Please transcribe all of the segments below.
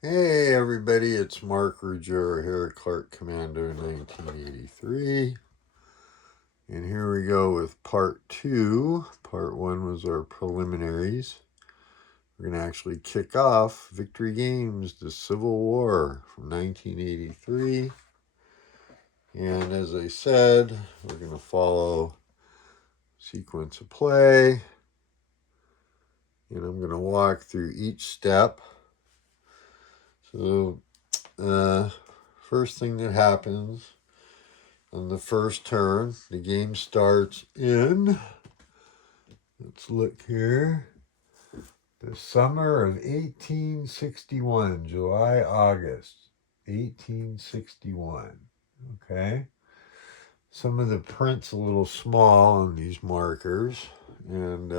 Hey everybody, it's Mark Ruggiero here at Clark Commando 1983. And here we go with part 2. Part 1 was our preliminaries. We're going to actually kick off Victory Games, the Civil War from 1983. And as I said, we're going to follow sequence of play. And I'm going to walk through each step. So, first thing that happens on the first turn, the game starts in, let's look here, the summer of 1861, July, August, 1861. Okay. Some of the print's a little small on these markers, and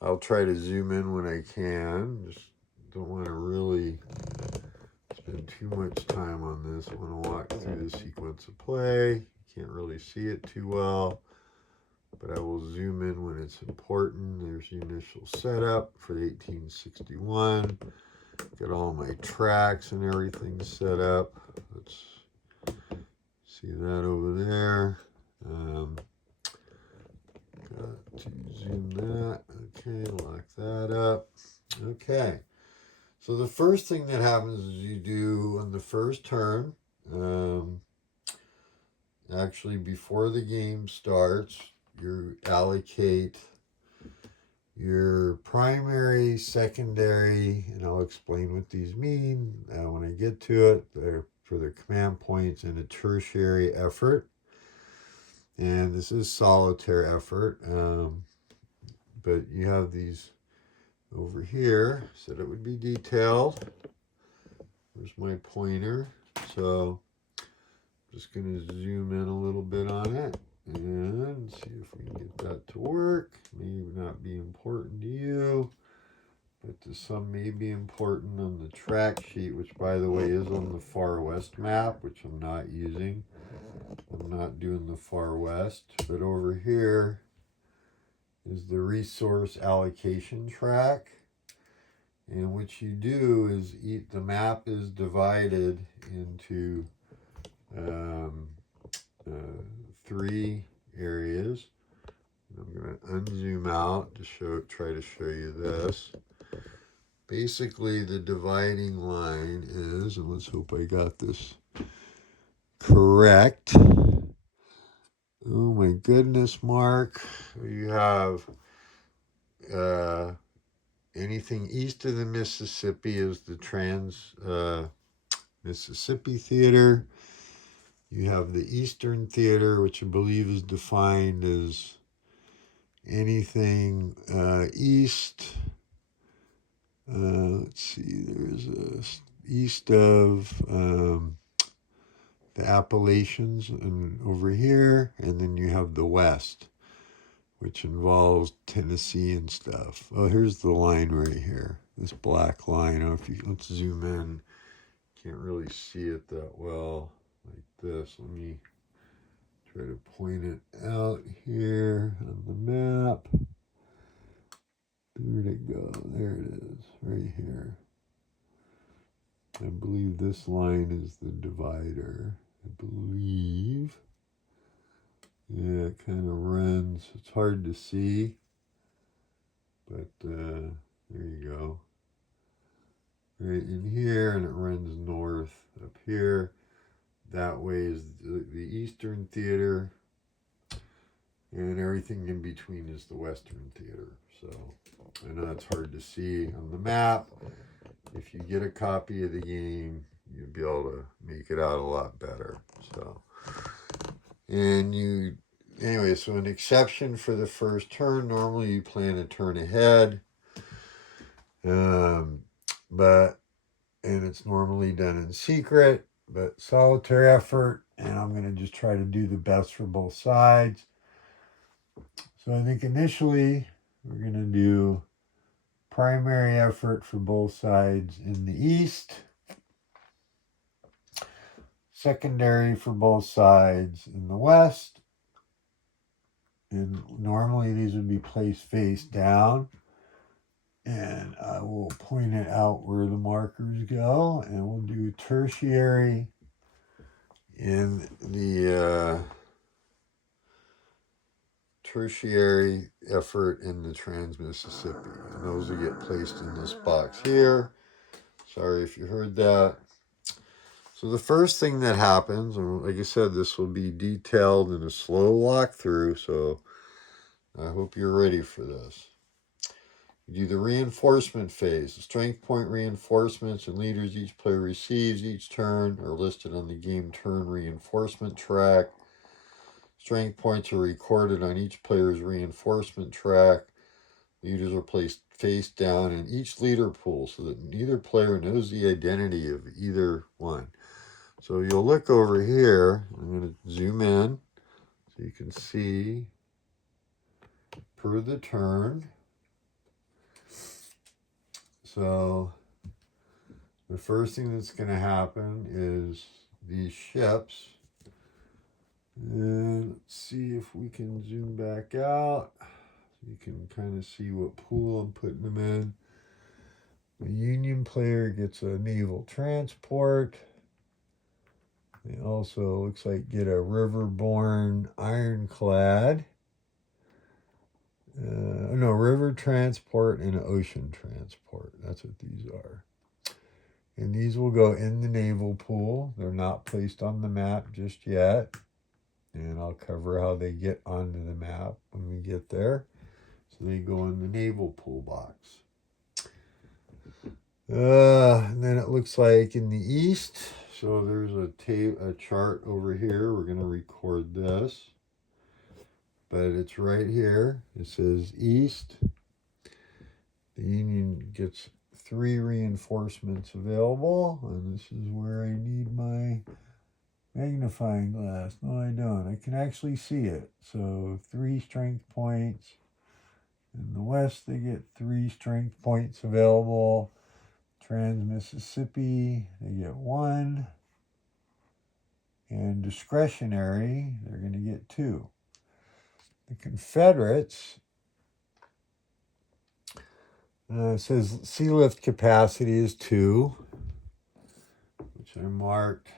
I'll try to zoom in when I can. Just don't want to really spend too much time on this. I want to walk through the sequence of play. Can't really see it too well, but I will zoom in when it's important. There's the initial setup for 1861. Got all my tracks and everything set up. Let's see that over there. Got to zoom that. Okay, lock that up. Okay. So the first thing that happens is you do on the first turn, actually before the game starts, you allocate your primary, secondary, and I'll explain what these mean when I get to it. They're for their command points and a tertiary effort. And this is solitaire effort, but you have these over here. Said it would be detailed. There's my pointer. So I'm just going to zoom in a little bit on it and see if we can get that to work. May not be important to you, but to some may be important on the track sheet, which by the way is on the far west map, which I'm not using. I'm not doing the far west, but over here is the resource allocation track. And what you do is the map is divided into 3 areas. I'm going to unzoom out to try to show you this. Basically, the dividing line is, and let's hope I got this correct. Oh my goodness, Mark. You have anything east of the Mississippi is the Trans Mississippi Theater. You have the Eastern Theater, which I believe is defined as anything east. Let's see, there's east of the Appalachians and over here, and then you have the West, which involves Tennessee and stuff. Oh, here's the line right here, this black line. Oh, let's zoom in. Can't really see it that well like this. Let me try to point it out here on the map. Where'd it go? There it is, right here. I believe this line is the divider. I believe. Yeah, it kind of runs. It's hard to see, but there you go. Right in here, and it runs north up here. That way is the Eastern Theater, and everything in between is the Western Theater. So I know it's hard to see on the map. If you get a copy of the game, you'll be able to make it out a lot better. So, anyway, so an exception for the first turn, normally you plan a turn ahead. And it's normally done in secret, but solitaire effort, and I'm going to just try to do the best for both sides. So I think initially we're going to do primary effort for both sides in the east, secondary for both sides in the west, and normally these would be placed face down. And I will point it out where the markers go, and we'll do tertiary in the tertiary effort in the Trans-Mississippi. And those will get placed in this box here. Sorry if you heard that. So the first thing that happens, and like I said, this will be detailed in a slow walkthrough, so I hope you're ready for this. You do the reinforcement phase. The strength point reinforcements and leaders each player receives each turn are listed on the game turn reinforcement track. Strength points are recorded on each player's reinforcement track. Leaders are placed face down in each leader pool so that neither player knows the identity of either one. So you'll look over here. I'm going to zoom in so you can see per the turn. So the first thing that's going to happen is these ships. And let's see if we can zoom back out. You can kind of see what pool I'm putting them in. The Union player gets a naval transport. They also, looks like, get a riverborne ironclad. No, river transport and ocean transport. That's what these are. And these will go in the naval pool. They're not placed on the map just yet. And I'll cover how they get onto the map when we get there. So they go in the naval pool box. And then it looks like in the east, so there's a chart over here. We're going to record this. But it's right here. It says east. The Union gets 3 reinforcements available. And this is where I need my magnifying glass. No, I don't. I can actually see it. So 3 strength points. In the west, they get 3 strength points available. Trans-Mississippi, they get 1. And discretionary, they're going to get 2. The Confederates, it says sea lift capacity is 2, which I marked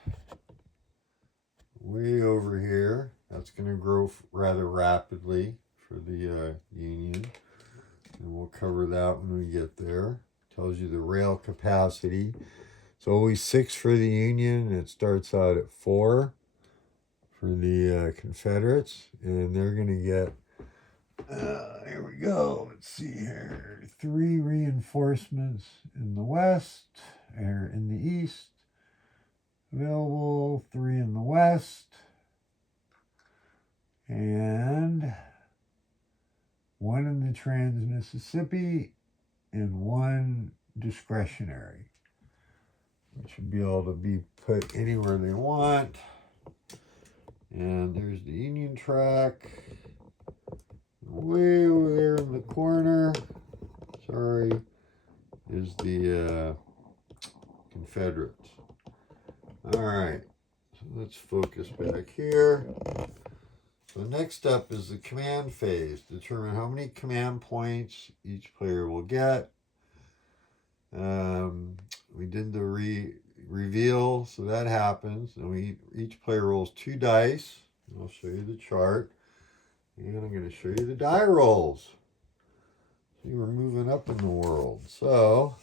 way over here. That's going to grow rather rapidly for the Union. And we'll cover that when we get there. Tells you the rail capacity. It's always 6 for the Union, and it starts out at 4 for the Confederates. And they're going to get, here we go. Let's see here. 3 reinforcements in the west, or in the east. Available, 3 in the west. And 1 in the Trans-Mississippi and 1 discretionary, which should be able to be put anywhere they want. And there's the Union track way over there in the corner. Sorry, is the Confederates. All right, so let's focus back here. So next up is the command phase. Determine how many command points each player will get. We did the reveal, so that happens. And each player rolls 2 dice. I'll show you the chart. And I'm going to show you the die rolls. See, we're moving up in the world. So,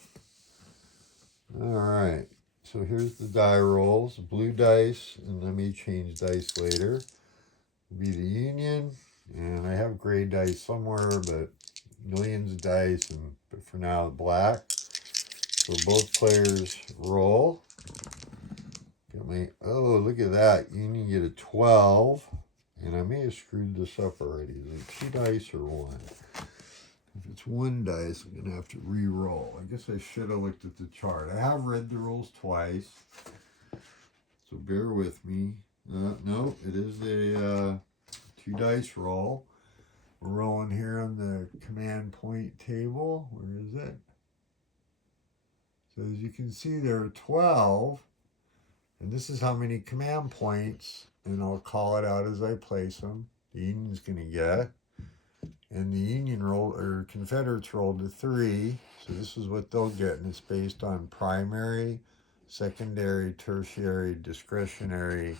all right. So here's the die rolls. Blue dice, and let me change dice later. Be the Union, and I have gray dice somewhere, but millions of dice, but for now black. So both players roll. Oh, look at that. Union get a 12, and I may have screwed this up already. Is it 2 dice or 1? If it's 1 dice, I'm going to have to re-roll. I guess I should have looked at the chart. I have read the rules twice, so bear with me. No, it is a 2 dice roll. We're rolling here on the command point table. Where is it? So as you can see, there are 12. And this is how many command points, and I'll call it out as I place them, the Union's going to get. And the Union rolled, or Confederates rolled a 3. So this is what they'll get, and it's based on primary, secondary, tertiary, discretionary,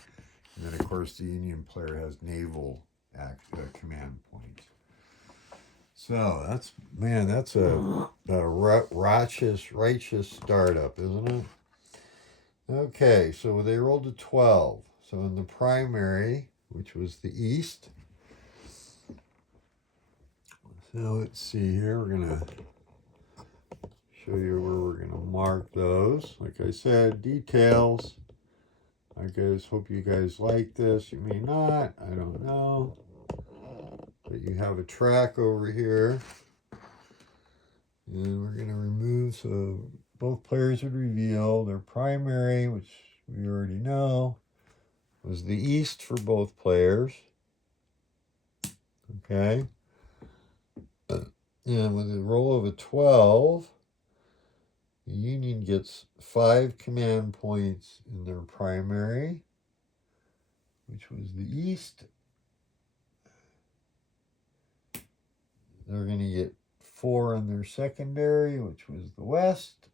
and then of course the Union player has naval command points. So that's a righteous startup, isn't it? Okay, so they rolled a 12. So in the primary, which was the East. So let's see here. We're going to show you where we're going to mark those. Like I said, details. I guess hope you guys like this. You may not. I don't know. But you have a track over here. And we're going to remove, so both players would reveal their primary, which we already know, was the East for both players. Okay. And with a roll of a 12, the Union gets 5 command points in their primary, which was the East. They're going to get 4 in their secondary, which was the West.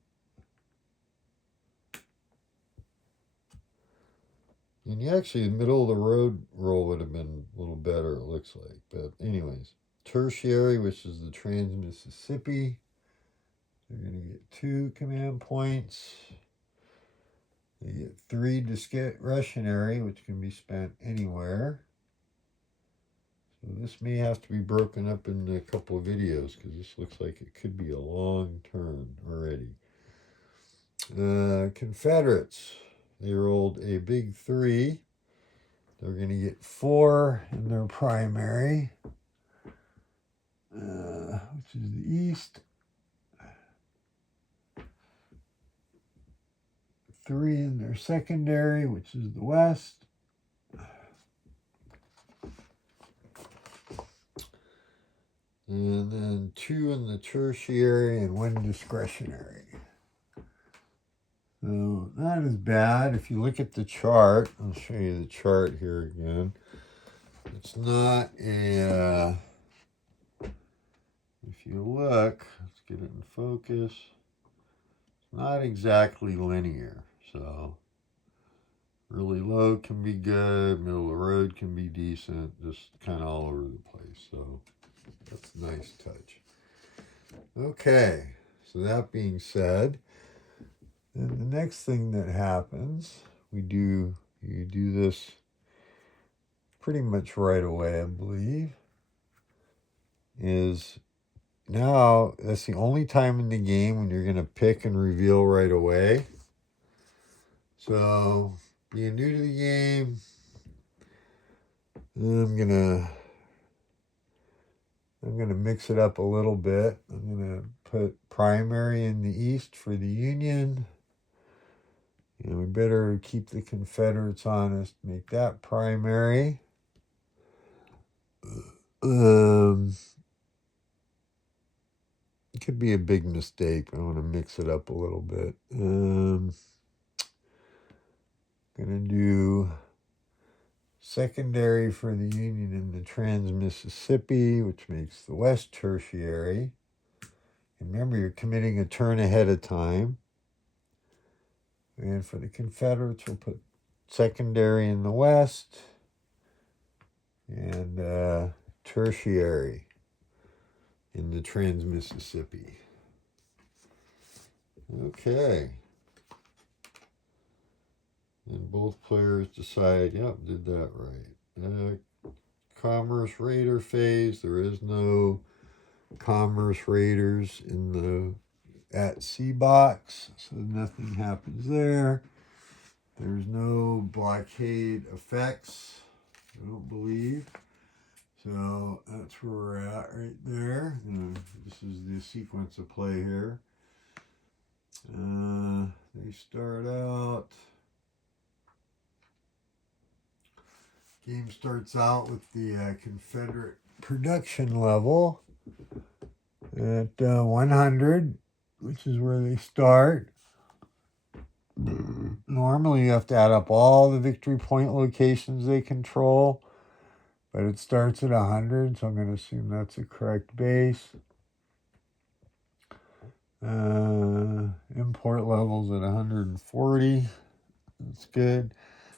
And actually, the middle of the road roll would have been a little better, it looks like. But anyways, tertiary, which is the Trans-Mississippi, they're going to get 2 command points. They get 3 discretionary, which can be spent anywhere. So this may have to be broken up in a couple of videos because this looks like it could be a long turn already. Confederates, they rolled a big 3. They're going to get 4 in their primary, which is the East. 3 in their secondary, which is the West. And then 2 in the tertiary and 1 discretionary. So not as bad. If you look at the chart, I'll show you the chart here again. It's not a, if you look, let's get it in focus. It's not exactly linear. So really low can be good, middle of the road can be decent, just kind of all over the place. So that's a nice touch. Okay, so that being said, then the next thing that happens, you do this pretty much right away, I believe, is now that's the only time in the game when you're going to pick and reveal right away. So being new to the game, I'm gonna mix it up a little bit. I'm gonna put primary in the East for the Union. We better keep the Confederates honest, make that primary. It could be a big mistake. I want to mix it up a little bit. Gonna do secondary for the Union in the Trans-Mississippi, which makes the West tertiary. And remember, you're committing a turn ahead of time. And for the Confederates, we'll put secondary in the West and tertiary in the Trans-Mississippi. Okay. And both players decide, yep, did that right. Commerce Raider phase, there is no Commerce Raiders in the at sea box, so nothing happens there. There's no blockade effects, I don't believe. So that's where we're at right there. This is the sequence of play here. They start out. Game starts out with the Confederate production level at 100, which is where they start. Normally you have to add up all the victory point locations they control. But it starts at 100, so I'm going to assume that's the correct base. Import levels at 140. That's good.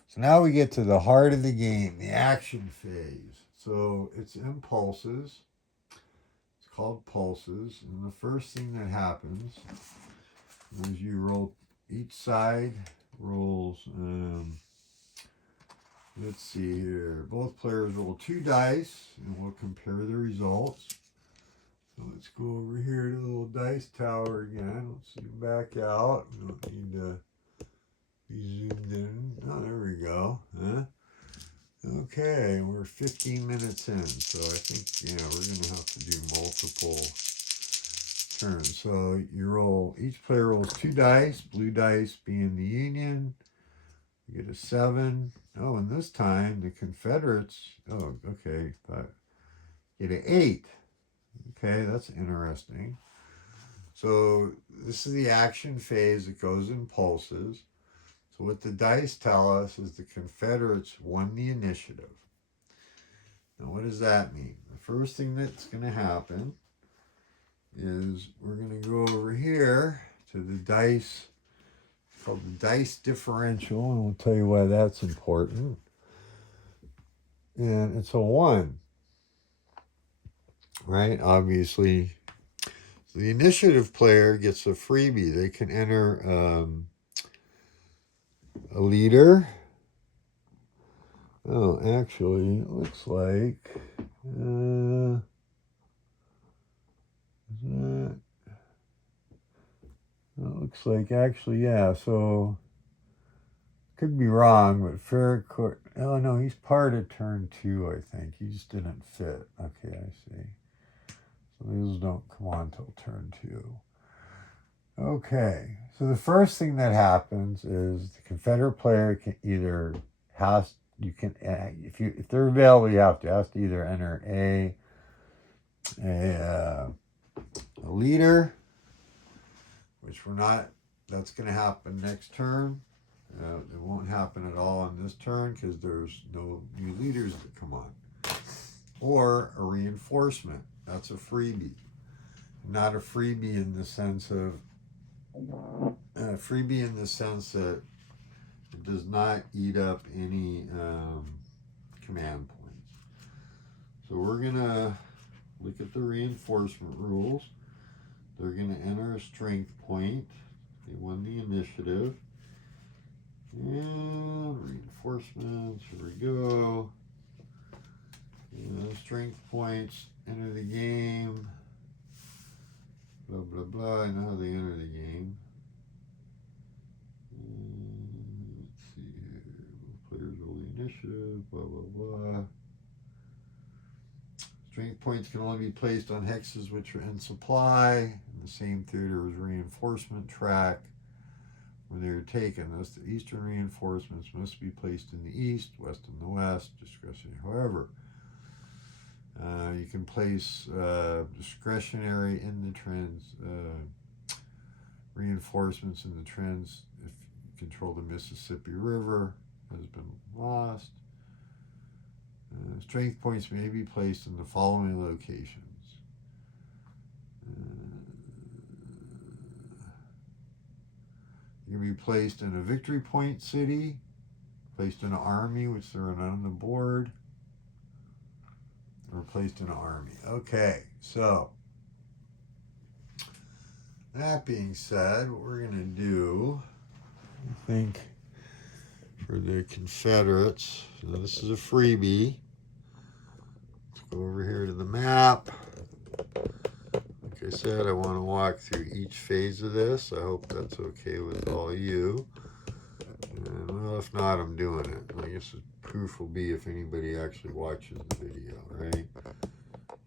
So now we get to the heart of the game, the action phase. So it's impulses. It's called pulses. And the first thing that happens is you roll, each side rolls, let's see here. Both players roll 2 dice, and we'll compare the results. So let's go over here to the little dice tower again. Let's zoom back out. We don't need to be zoomed in. Oh, there we go. Huh? Okay, we're 15 minutes in, so I think, yeah, we're going to have to do multiple turns. So you roll, each player rolls 2 dice, blue dice being the Union. You get a 7. Oh, and this time the Confederates, oh, okay, get an 8. Okay, that's interesting. So this is the action phase that goes in pulses. So what the dice tell us is the Confederates won the initiative. Now what does that mean? The first thing that's going to happen is we're going to go over here to the dice, called the dice differential, and we'll tell you why that's important. And it's a 1, right? Obviously. So the initiative player gets a freebie. They can enter a leader. Oh, actually, it looks like actually, yeah. So could be wrong, but Farragut. Oh no, he's part of turn 2. I think he just didn't fit. Okay, I see. So these don't come on till turn 2. Okay, so the first thing that happens is the Confederate player can either if they're available, you has to either enter a leader, which we're not. That's going to happen next turn. It won't happen at all on this turn because there's no new leaders that come on. Or a reinforcement. That's a freebie. Not a freebie in the sense of that it does not eat up any command points. So we're going to look at the reinforcement rules. They're going to enter a strength point. They won the initiative. And reinforcements, here we go. Strength points, enter the game. Blah, blah, blah. I know how they enter the game. Let's see here. Players roll the initiative, blah, blah, blah. Strength points can only be placed on hexes which are in supply. In the same theater as reinforcement track. When they are taken, thus the eastern reinforcements must be placed in the east, west in the west, discretionary. However, you can place discretionary in the reinforcements in the trends if you control the Mississippi River has been lost. Strength points may be placed in the following locations. You can be placed in a victory point city, placed in an army, which they're not on the board, or placed in an army. Okay, so that being said, what we're going to do, I think, for the Confederates, so this is a freebie. Let's go over here to the map. Like I said, I want to walk through each phase of this. I hope that's okay with all you. And, well, if not, I'm doing it. I guess the proof will be if anybody actually watches the video, right?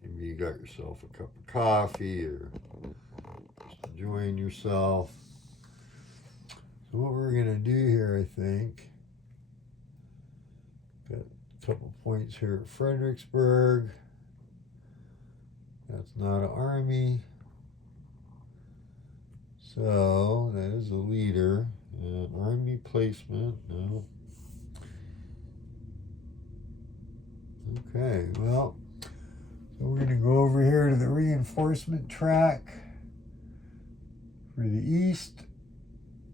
Maybe you got yourself a cup of coffee or just enjoying yourself. So what we're going to do here, I think, got a couple points here at Fredericksburg. That's not an army. So that is a leader. Army placement, no. Okay, well, so we're going to go over here to the reinforcement track for the east.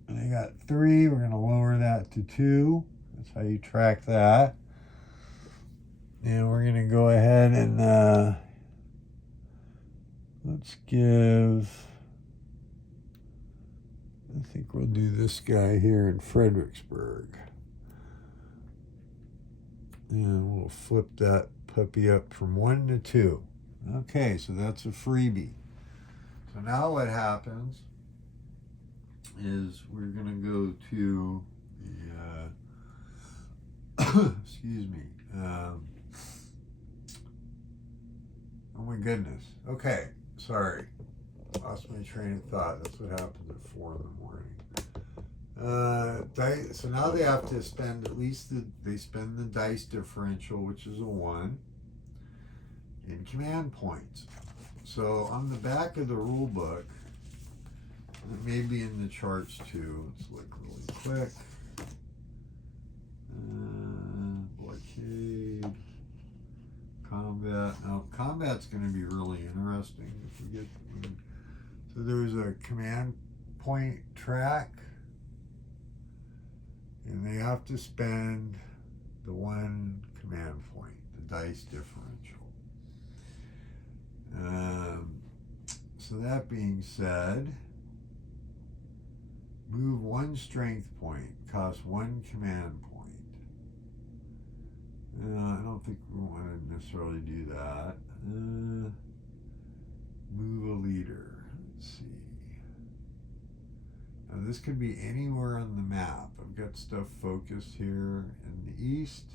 And I got 3. We're going to lower that to 2. That's how you track that. And we're going to go ahead and let's give, I think we'll do this guy here in Fredericksburg. And we'll flip that puppy up from 1 to 2. Okay, so that's a freebie. So now what happens is we're going to go to the, excuse me, oh my goodness. Okay, sorry. Lost my train of thought. That's what happens at 4 in the morning. So now they have to spend at least they spend the dice differential, which is a 1, in command points. So on the back of the rule book, it may be in the charts too. Let's look really quick. Blockade, combat. Now combat's going to be really interesting if we get. So there's a command point track. And they have to spend the 1 command point, the dice differential. So that being said, move 1 strength point, cost 1 command point. I don't think we want to necessarily do that. Move a leader. Let's see. Now this could be anywhere on the map. I've got stuff focused here in the east.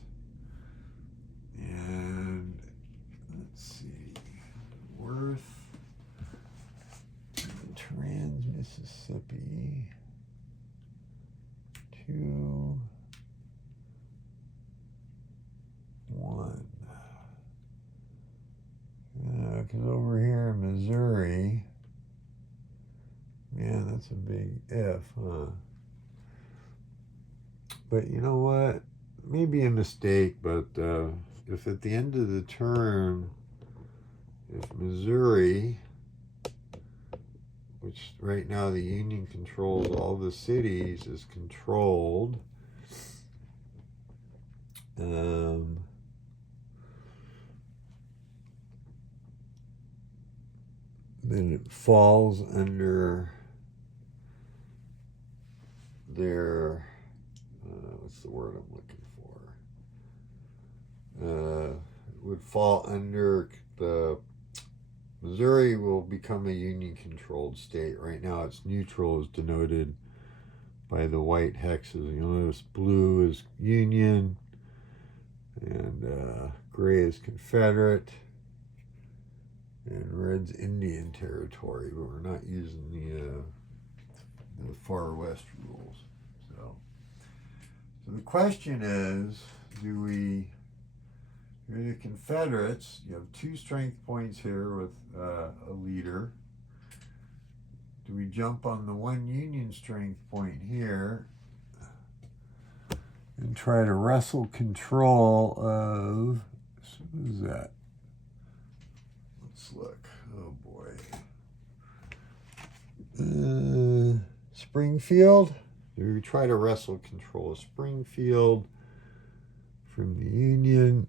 And let's see. Worth. Trans-Mississippi. 2, 1. Because over here in Missouri, man, that's a big if, huh? But you know what? Maybe a mistake, but if at the end of the term, if Missouri, which right now the Union controls all the cities, is controlled, then it falls under their, what's the word I'm looking for? It would fall under the, Missouri will become a Union-controlled state. Right now it's neutral, is denoted by the white hexes. You'll notice blue is Union, and gray is Confederate, and red's Indian territory, but we're not using the far west rules. So the question is, you're the Confederates. You have 2 strength points here with a leader. Do we jump on the 1 Union strength point here and try to wrestle control of, what is that? Let's look. Oh boy. Springfield? Do we try to wrestle control of Springfield from the Union?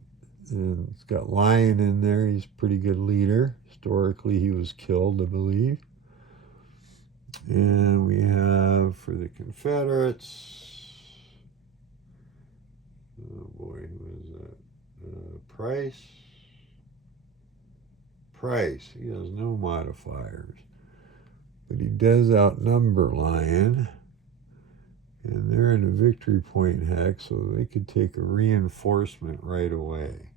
And it's got Lyon in there. He's a pretty good leader. Historically, he was killed, I believe. And we have for the Confederates, oh boy, who is that? Price. Price. He has no modifiers, but he does outnumber Lyon. And they're in a victory point hex, so they could take a reinforcement right away.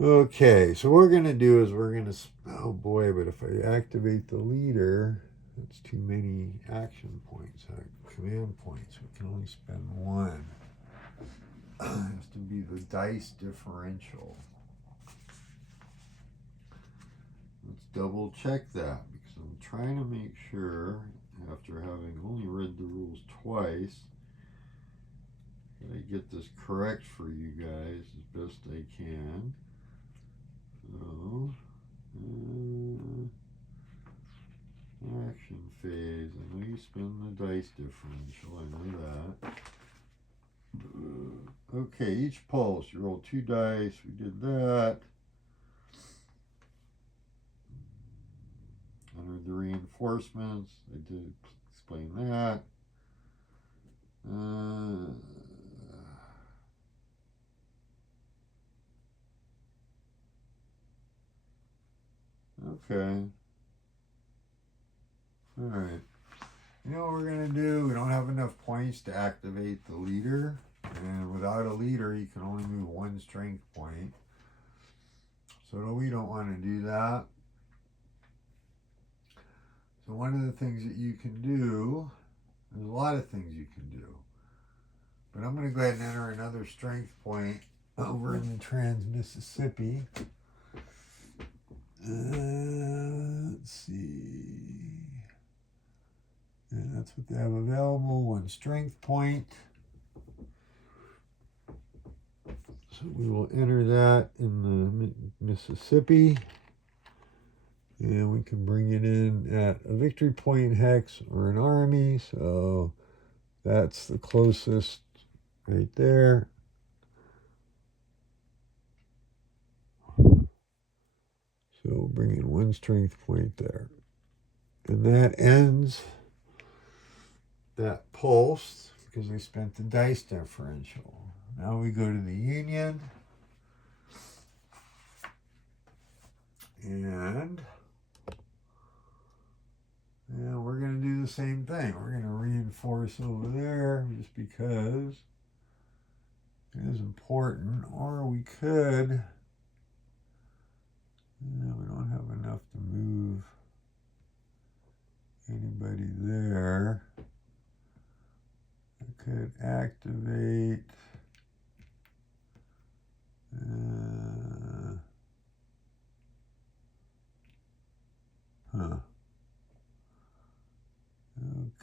Okay, so what we're going to do is we're going to, oh boy, but if I activate the leader, that's too many action points, command points. We can only spend 1. It has to be the dice differential. Let's double check that, because I'm trying to make sure, after having only read the rules twice, that I get this correct for you guys as best I can. So, action phase. I know you spin the dice differential. I know that. Okay, each pulse. You roll 2 dice. We did that. Under the reinforcements. I did explain that. Okay. All right. You know what we're going to do? We don't have enough points to activate the leader. And without a leader, you can only move 1 strength point. So we don't want to do that. So one of the things that you can do, there's a lot of things you can do. But I'm going to go ahead and enter another strength point over in the Trans-Mississippi. Let's see. And that's what they have available, 1 strength point. So we will enter that in the Mississippi. And we can bring it in at a victory point hex or an army. So that's the closest right there. So we'll bring in 1 strength point there. And that ends that pulse because we spent the dice differential. Now we go to the Union. And we're going to do the same thing. We're going to reinforce over there just because it is important. Or we could, we don't have enough to move anybody there. I could activate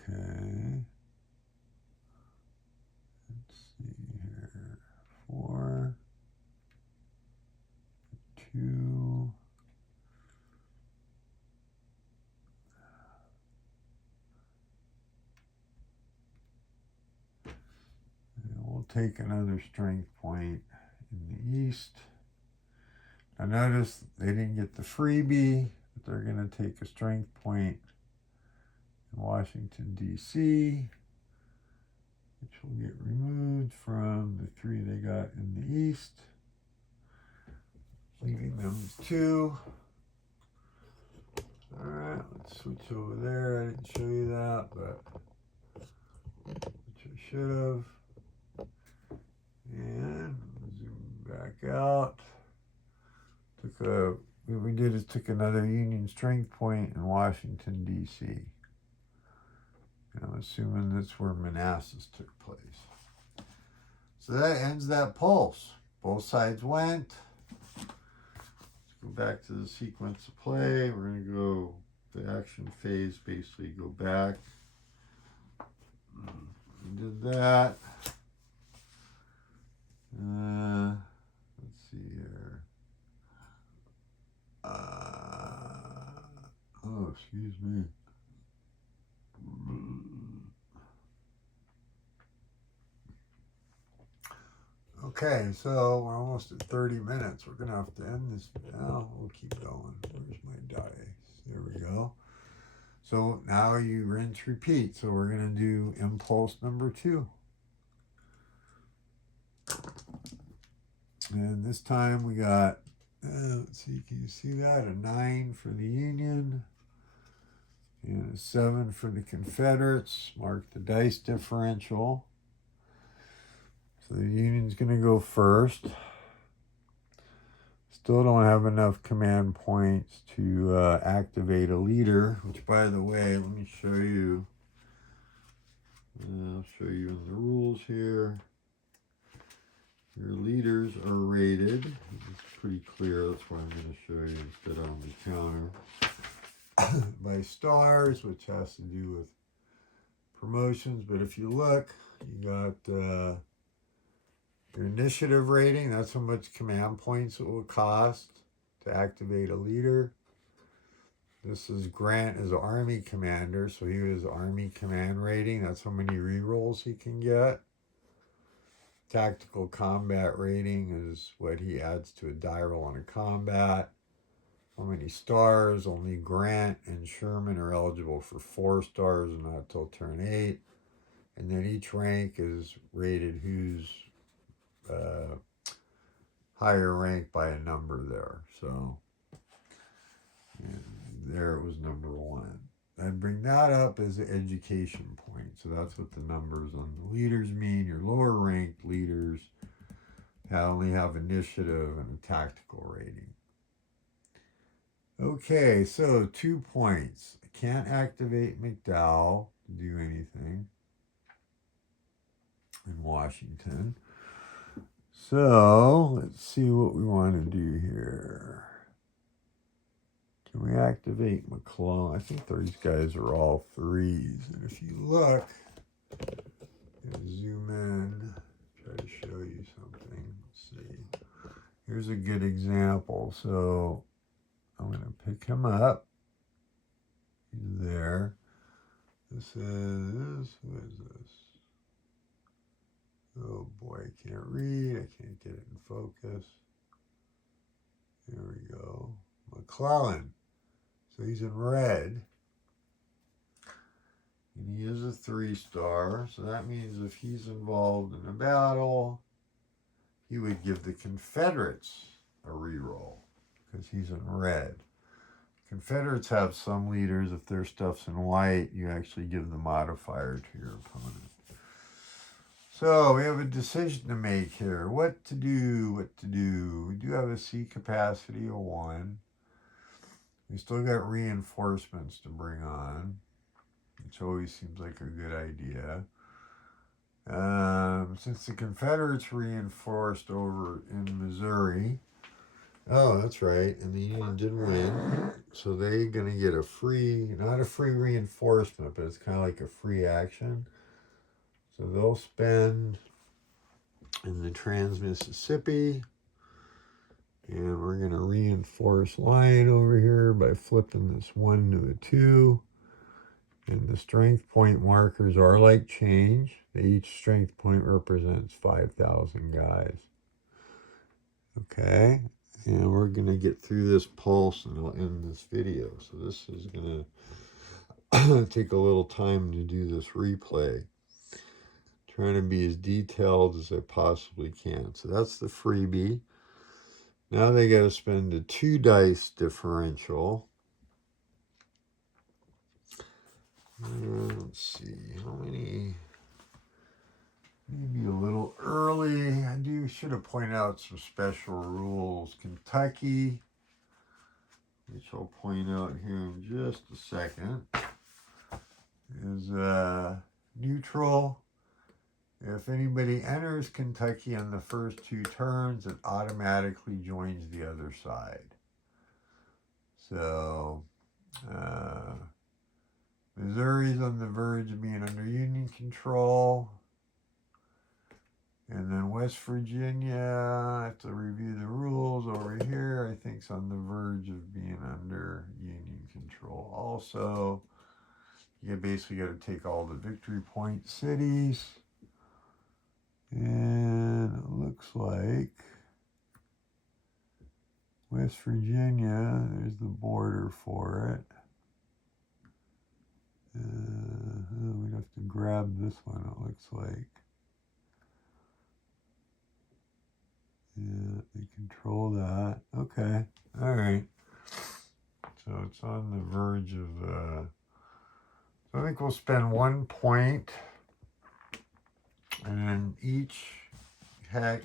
Okay. Let's see here. 4, 2. And we'll take another strength point in the east. Now notice they didn't get the freebie, but they're going to take a strength point in Washington, D.C., which will get removed from the 3 they got in the east, leaving them 2. All right, let's switch over there. I didn't show you that, but which I should have. And zoom back out. What we did is took another Union strength point in Washington, D.C. And I'm assuming that's where Manassas took place. So that ends that pulse. Both sides went. Let's go back to the sequence of play. We're going to go, the action phase, basically go back. We did that. Let's see here. Excuse me. Okay, so we're almost at 30 minutes. We're going to have to end this now. We'll keep going. Where's my dice? There we go. So now you rinse, repeat. So we're going to do impulse number 2. And this time we got, let's see, can you see that? A 9 for the Union and a 7 for the Confederates. Mark the dice differential. So the Union's going to go first. Still don't have enough command points to activate a leader, which, by the way, let me show you. I'll show you in the rules here. Your leaders are rated. It's pretty clear. That's why I'm going to show you instead on the counter. By stars, which has to do with promotions. But if you look, you got Your initiative rating, that's how much command points it will cost to activate a leader. This is Grant as Army Commander, so he was Army Command rating. That's how many rerolls he can get. Tactical Combat rating is what he adds to a die roll on a combat. How many stars? Only Grant and Sherman are eligible for 4 stars and not till turn 8. And then each rank is rated who's higher rank by a number there. So there it was number 1. I'd bring that up as an education point. So that's what the numbers on the leaders mean. Your lower ranked leaders only have initiative and a tactical rating. Okay, so 2 points. I can't activate McDowell to do anything in Washington. So let's see what we want to do here. Can we activate McClellan? I think these guys are all 3s. And if you look, zoom in, try to show you something. Let's see. Here's a good example. So I'm going to pick him up. He's there. This is, who is this? Oh boy, I can't read. I can't get it in focus. There we go. McClellan. So he's in red. And he is a 3-star. So that means if he's involved in a battle, he would give the Confederates a reroll because he's in red. Confederates have some leaders, if their stuff's in white, you actually give the modifier to your opponent. So we have a decision to make here. What to do, what to do. We do have a sea capacity of 1. We still got reinforcements to bring on, which always seems like a good idea. Since the Confederates reinforced over in Missouri, oh, that's right, and the Union didn't win, so they're going to get a free, not a free reinforcement, but it's kind of like a free action. So they'll spend in the Trans-Mississippi, and we're going to reinforce line over here by flipping this 1 to a 2. And the strength point markers are like change. Each strength point represents 5,000 guys. Okay, and we're going to get through this pulse and I'll end this video. So this is going to take a little time to do this replay. Trying to be as detailed as I possibly can. So that's the freebie. Now they got to spend a 2 dice differential. Let's see, how many? Maybe a little early. I should have pointed out some special rules. Kentucky, which I'll point out here in just a second, is neutral. If anybody enters Kentucky on the first 2 turns, it automatically joins the other side. So, Missouri's on the verge of being under Union control. And then West Virginia, I have to review the rules over here. I think it's on the verge of being under Union control. Also, you basically got to take all the victory point cities. And it looks like West Virginia, there's the border for it. We'd have to grab this one, it looks like. Yeah, they control that. Okay, all right. So it's on the verge of, so I think we'll spend 1 point. And then each hex,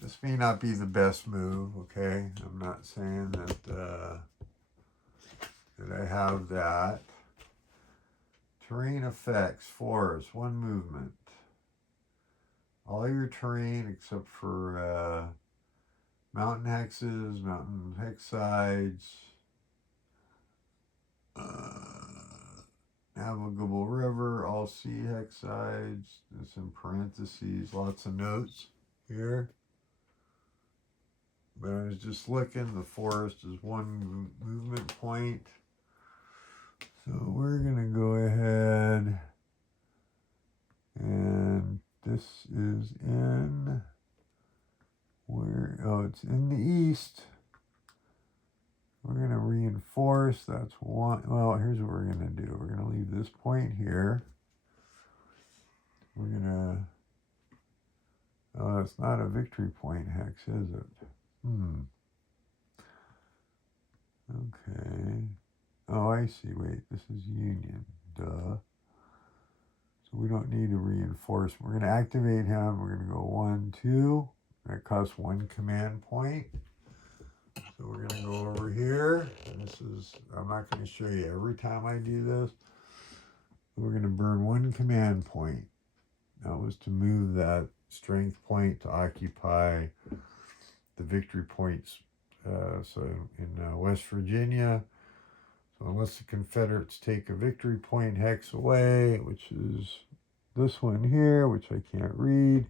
this may not be the best move, okay? I'm not saying that, that I have that. Terrain effects, forest, 1 movement. All your terrain except for mountain hexes, mountain hex sides, navigable river, all LC hex sides. It's in parentheses, lots of notes here. But I was just looking, the forest is one movement point. So we're going to go ahead, and this is in, where, oh, it's in the east. We're going to reinforce, that's one, well, here's what we're going to do. We're going to leave this point here. We're going to, oh, it's not a victory point hex, is it? Okay. Oh, I see. Wait, this is Union. Duh. So we don't need a reinforcement. We're going to activate him. We're going to go 1, 2. That costs 1 command point. So we're going to go over here. And this is, I'm not going to show you every time I do this. We're going to burn 1 command point. That was to move that strength point to occupy the victory points. So in West Virginia, so unless the Confederates take a victory point hex away, which is this one here, which I can't read,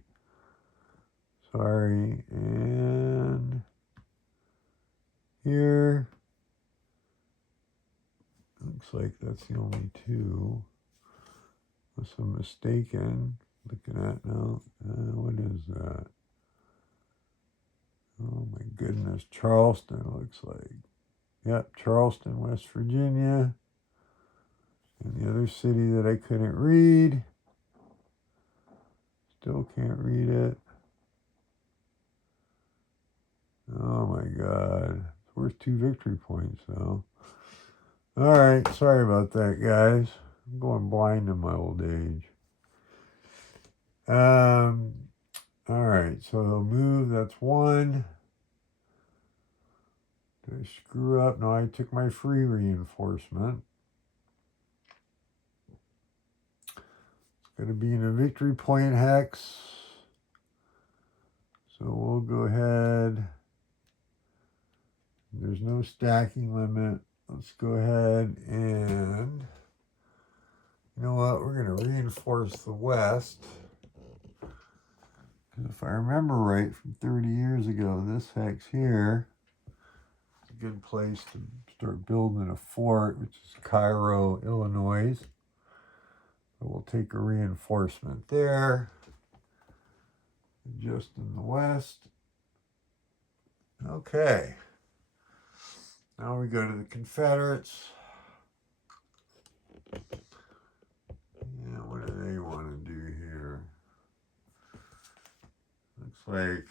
sorry, and here, looks like that's the only 2, unless I'm mistaken, looking at now, what is that? Oh my goodness, Charleston looks like. Yep, Charleston, West Virginia. And the other city that I couldn't read. Still can't read it. Oh my God. It's worth 2 victory points though. Alright, sorry about that, guys. I'm going blind in my old age. Alright, so move, that's 1. Did I screw up? No, I took my free reinforcement. It's going to be in a victory point hex. So we'll go ahead. There's no stacking limit. Let's go ahead and, you know what? We're going to reinforce the west. Because if I remember right from 30 years ago, this hex here, good place to start building a fort, which is Cairo, Illinois. So we'll take a reinforcement there, just in the west. Okay. Now we go to the Confederates. Yeah, what do they want to do here? Looks like,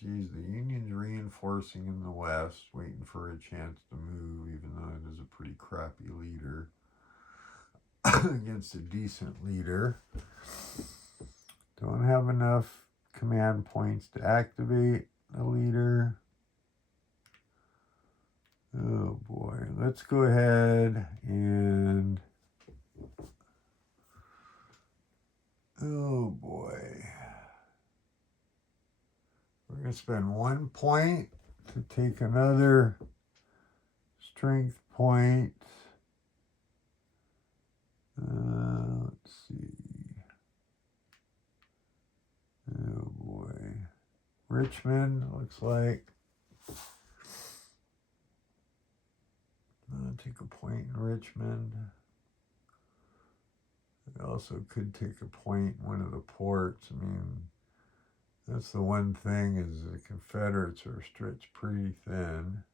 geez, the Union's reinforcing in the west, waiting for a chance to move, even though it is a pretty crappy leader against a decent leader. Don't have enough command points to activate a leader. Oh boy, let's go ahead and, oh boy. We're going to spend 1 point to take another strength point. Let's see. Oh boy. Richmond, looks like. Take a point in Richmond. I also could take a point in one of the ports. I mean, that's the one thing, is the Confederates are stretched pretty thin.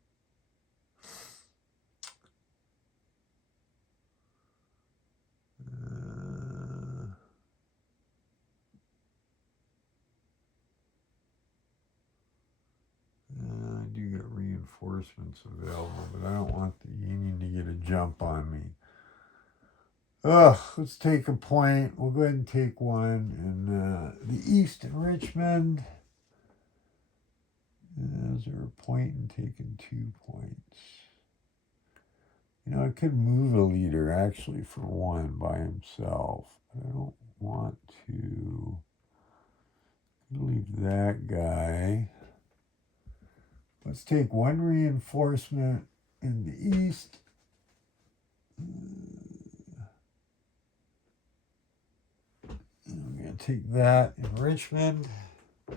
I do get reinforcements available, but I don't want the Union to get a jump on me. Let's take a point. We'll go ahead and take 1 in the east in Richmond. Is there a point in taking 2 points? I could move a leader actually for 1 by himself. But I don't want to leave that guy. Let's take 1 reinforcement in the east. going to take that in Richmond. So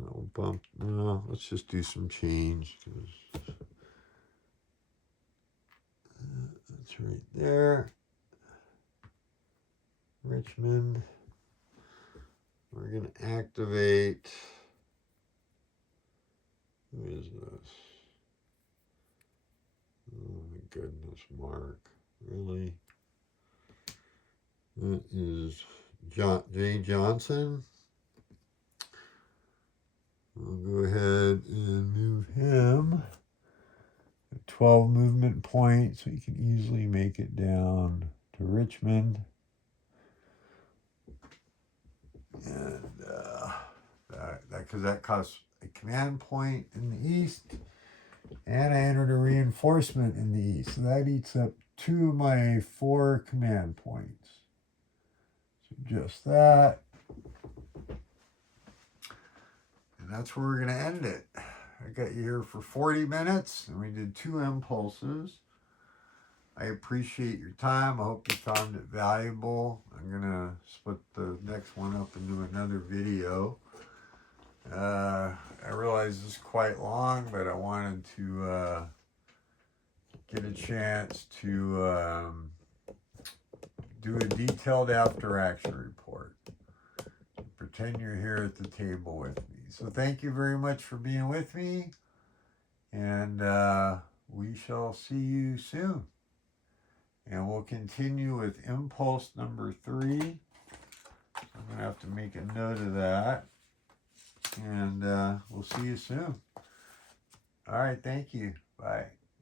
that'll bump. No, let's just do some change. That's right there. Richmond. We're going to activate. Who is this? Oh my goodness, Mark. Really? That is Jay Johnson. We'll go ahead and move him. 12 movement points, so you can easily make it down to Richmond. And that costs a command point in the east, and I entered a reinforcement in the east. So that eats up 2 of my 4 command points. So just that. And that's where we're going to end it. I got you here for 40 minutes, and we did 2 impulses. I appreciate your time. I hope you found it valuable. I'm going to split the next one up into another video. I realize this is quite long, but I wanted to get a chance to do a detailed after-action report. Pretend you're here at the table with me. So thank you very much for being with me, and we shall see you soon. And we'll continue with impulse number 3. I'm going to have to make a note of that. And we'll see you soon. All right, thank you. Bye.